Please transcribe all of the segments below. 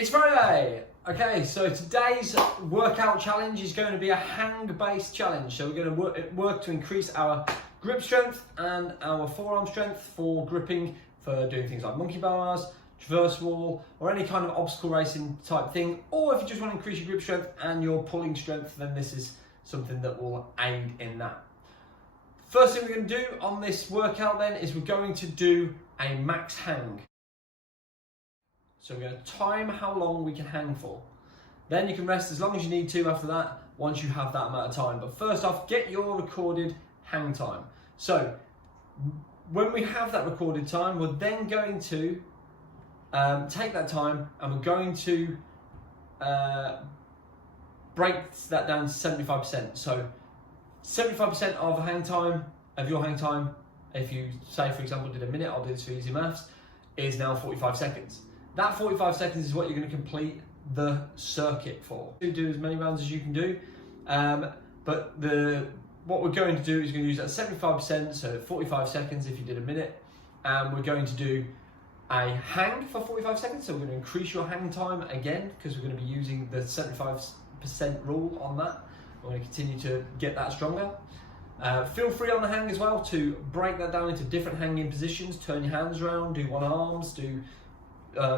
It's Friday! Okay, so today's workout challenge is going to be a hang-based challenge. So we're going to work to increase our grip strength and our forearm strength for gripping, for doing things like monkey bars, traverse wall, or any kind of obstacle racing type thing. Or if you just want to increase your grip strength and your pulling strength, then this is something that will aid in that. First thing we're going to do on this workout then is we're going to do a max hang. So we're going to time how long we can hang for. Then you can rest as long as you need to after that, once you have that amount of time. But first off, get your recorded hang time. So when we have that recorded time, we're then going to take that time and we're going to break that down to 75%. So 75% of the hang time, of your hang time, if you say for example did a minute, I'll do this for easy maths, is now 45 seconds. That 45 seconds is what you're going to complete the circuit for. You do as many rounds as you can do, but what we're going to do is going to use that 75%, so 45 seconds if you did a minute, and we're going to do a hang for 45 seconds, so we're going to increase your hang time again, because we're going to be using the 75% rule on that. We're going to continue to get that stronger. Feel free on the hang as well to break that down into different hanging positions, turn your hands around, do one arms, do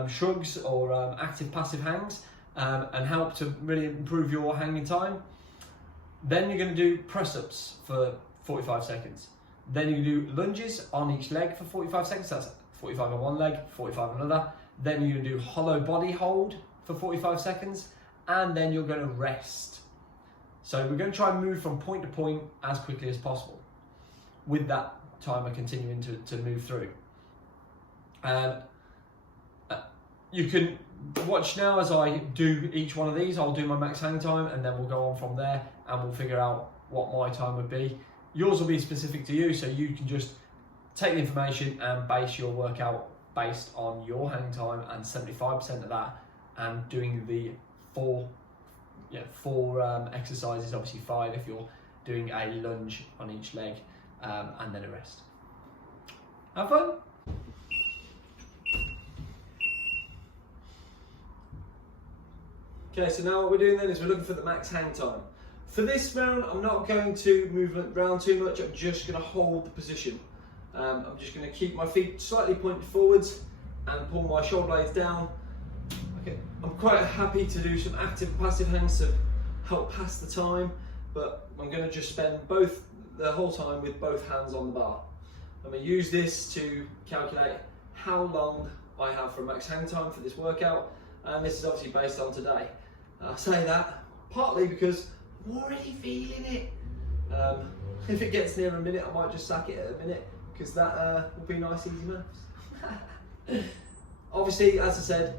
shrugs or active passive hangs, and help to really improve your hanging time. Then you're going to do press-ups for 45 seconds. Then you do lunges on each leg for 45 seconds. That's 45 on one leg, 45 on another. Then you're going to do hollow body hold for 45 seconds, and then you're going to rest. So we're going to try and move from point to point as quickly as possible, with that timer continuing to move through. You can watch now as I do each one of these. I'll do my max hang time and then we'll go on from there and we'll figure out what my time would be. Yours will be specific to you, so you can just take the information and base your workout based on your hang time and 75% of that, and doing the four exercises, obviously 5 if you're doing a lunge on each leg, and then a rest. Have fun! Okay, so now what we're doing then is we're looking for the max hang time. For this round, I'm not going to move around too much, I'm just going to hold the position. I'm just going to keep my feet slightly pointed forwards and pull my shoulder blades down. Okay, I'm quite happy to do some active and passive hangs to help pass the time, but I'm going to just spend the whole time with both hands on the bar. I'm going to use this to calculate how long I have for a max hang time for this workout, and this is obviously based on today. I say that partly because I'm already feeling it. If it gets near a minute, I might just sack it at a minute, because that will be nice easy maths. Obviously, as I said,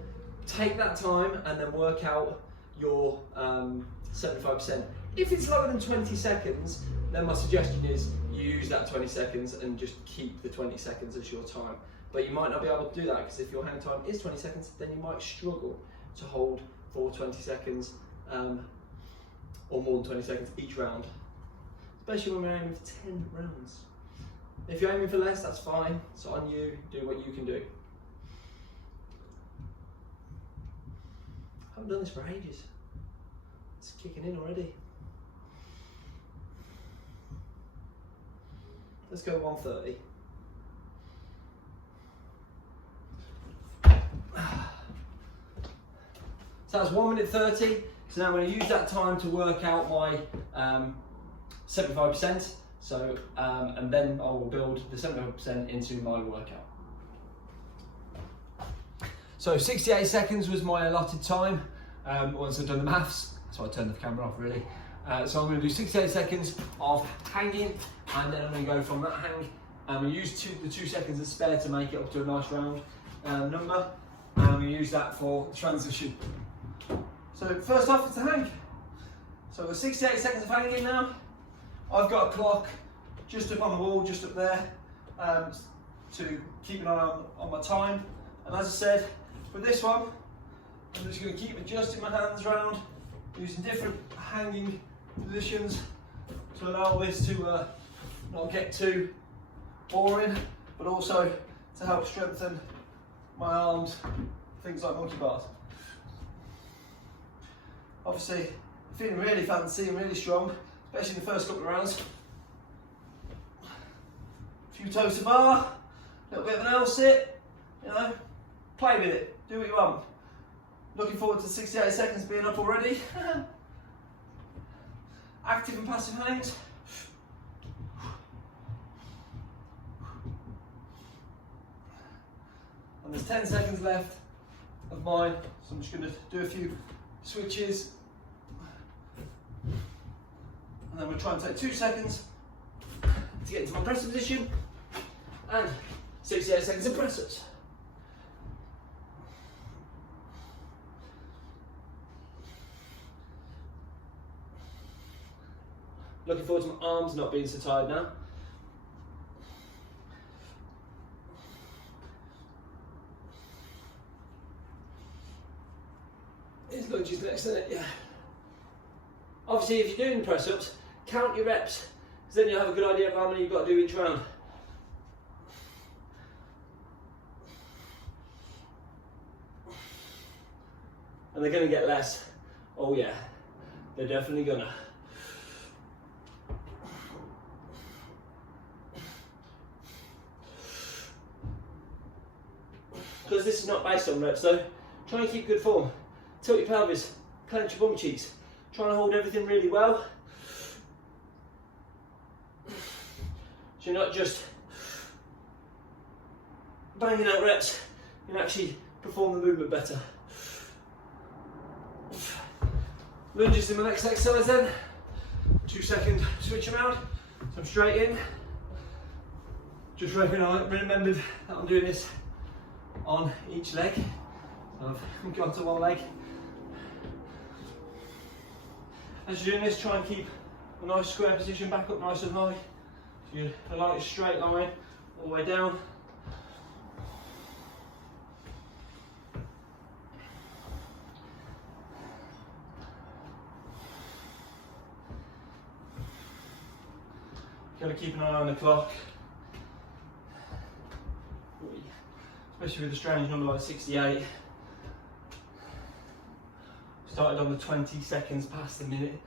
take that time and then work out your 75%. If it's lower than 20 seconds, then my suggestion is you use that 20 seconds and just keep the 20 seconds as your time. But you might not be able to do that, because if your hang time is 20 seconds, then you might struggle to hold for 20 seconds or more than 20 seconds each round, especially when we're aiming for 10 rounds. If you're aiming for less, that's fine. It's on you, do what you can do. I haven't done this for ages. It's kicking in already. Let's go 130. So that's 1 minute 30. So now I'm going to use that time to work out my 75%. So, and then I will build the 75% into my workout. So 68 seconds was my allotted time once I've done the maths. So I turned the camera off really. So I'm going to do 68 seconds of hanging, and then I'm going to go from that hang. I'm going to use the 2 seconds that's spare to make it up to a nice round number. And I'm going to use that for transition. So first off, it's a hang. So I've got 68 seconds of hanging now. I've got a clock just up on the wall, just up there, to keep an eye on my time. And as I said, for this one, I'm just going to keep adjusting my hands around, using different hanging positions to allow this to not get too boring, but also to help strengthen my arms, things like monkey bars. Obviously, feeling really fancy and really strong, especially in the first couple of rounds. A few toes to bar, a little bit of an L sit, you know, play with it, do what you want. Looking forward to 68 seconds being up already. Active and passive hangs. And there's 10 seconds left of mine, so I'm just going to do a few switches. And then we'll try and take 2 seconds to get into my press position, and 68 seconds of press ups. Looking forward to my arms not being so tired now. His lunges next, isn't it? Yeah. Obviously, if you're doing press ups, count your reps, because then you'll have a good idea of how many you've got to do each round. And they're going to get less. Oh yeah, they're definitely gonna. Because this is not based on reps though, try and keep good form. Tilt your pelvis, clench your bum cheeks. Trying to hold everything really well. So you're not just banging out reps, you can actually perform the movement better. Lunges in my next exercise then. 2 second switch around, so I'm straight in. Just remembered that I'm doing this on each leg. So I've gone to one leg. As you're doing this, try and keep a nice square position, back up nice and high. So you're a nice straight line all the way down. Got to keep an eye on the clock, especially with a strange number like 68. Started on the 20 seconds past the minute.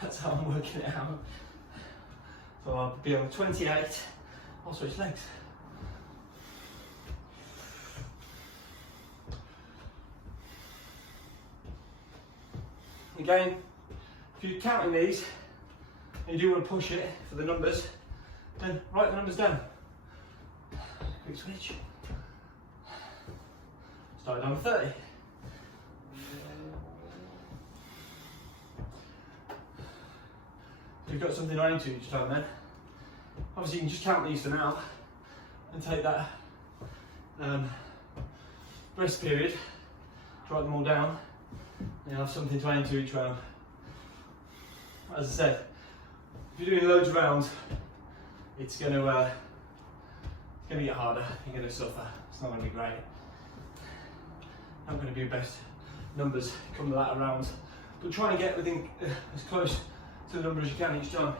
That's how I'm working it out. So I'll be on 28, I'll switch legs. Again, if you're counting these, and you do want to push it for the numbers, then write the numbers down. Quick switch. Started on 30. So you've got something to aim to each time then. Obviously you can just count these for now and take that rest period, write them all down, and you'll have something to aim to each round. As I said, if you're doing loads of rounds, it's going to get harder, you're going to suffer, it's not going to be great. Not going to be your best numbers come the latter rounds, but try and get within as close to the number as you can each time.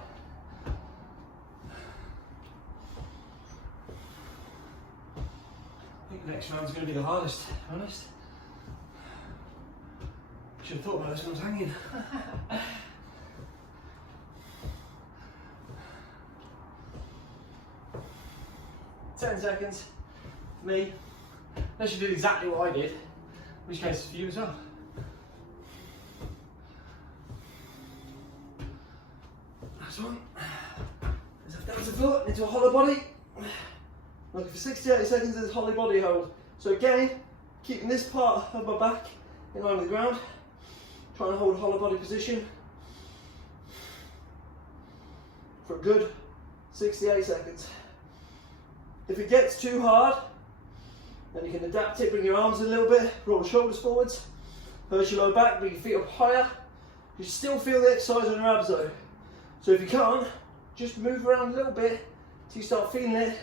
I think the next round's going to be the hardest, to be honest. Should have thought about this when I was hanging. 10 seconds for me, unless you did exactly what I did, in which case it's for you as well. Last one. Let's have down to foot into a hollow body. Looking for 68 seconds of this hollow body hold. So again, keeping this part of my back in line with the ground, trying to hold a hollow body position for a good 68 seconds. If it gets too hard, then you can adapt it, bring your arms in a little bit, roll the shoulders forwards, push your lower back, bring your feet up higher. You still feel the exercise on your abs though. So if you can't, just move around a little bit till you start feeling it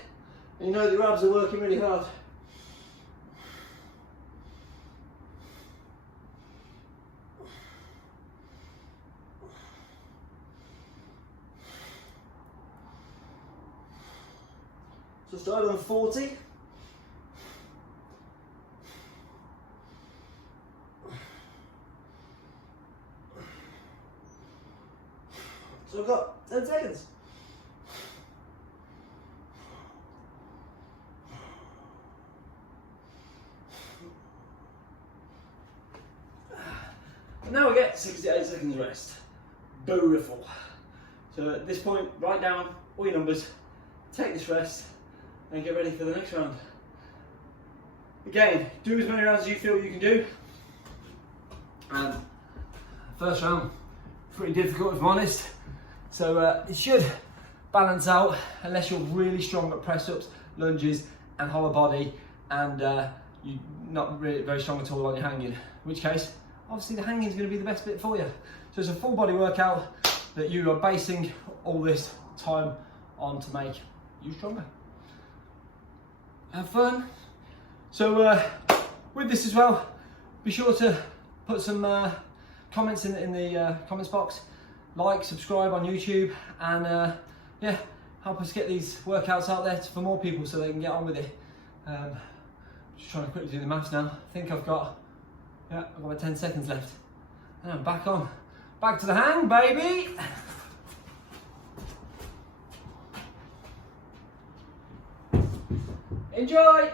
and you know that your abs are working really hard. So start on 40. seconds. And now we get 68 seconds rest. Beautiful. So at this point, write down all your numbers, take this rest, and get ready for the next round. Again, do as many rounds as you feel you can do. First round, pretty difficult if I'm honest. So it should balance out unless you're really strong at press ups, lunges, and hollow body, and you're not really very strong at all on your hanging. In which case, obviously the hanging is going to be the best bit for you. So it's a full body workout that you are basing all this time on to make you stronger. Have fun. So with this as well, be sure to put some comments in the comments box, like, subscribe on YouTube, and yeah, help us get these workouts out there for more people so they can get on with it. Just trying to quickly do the maths now. I think I've got about 10 seconds left. And I'm back on. Back to the hang, baby! Enjoy!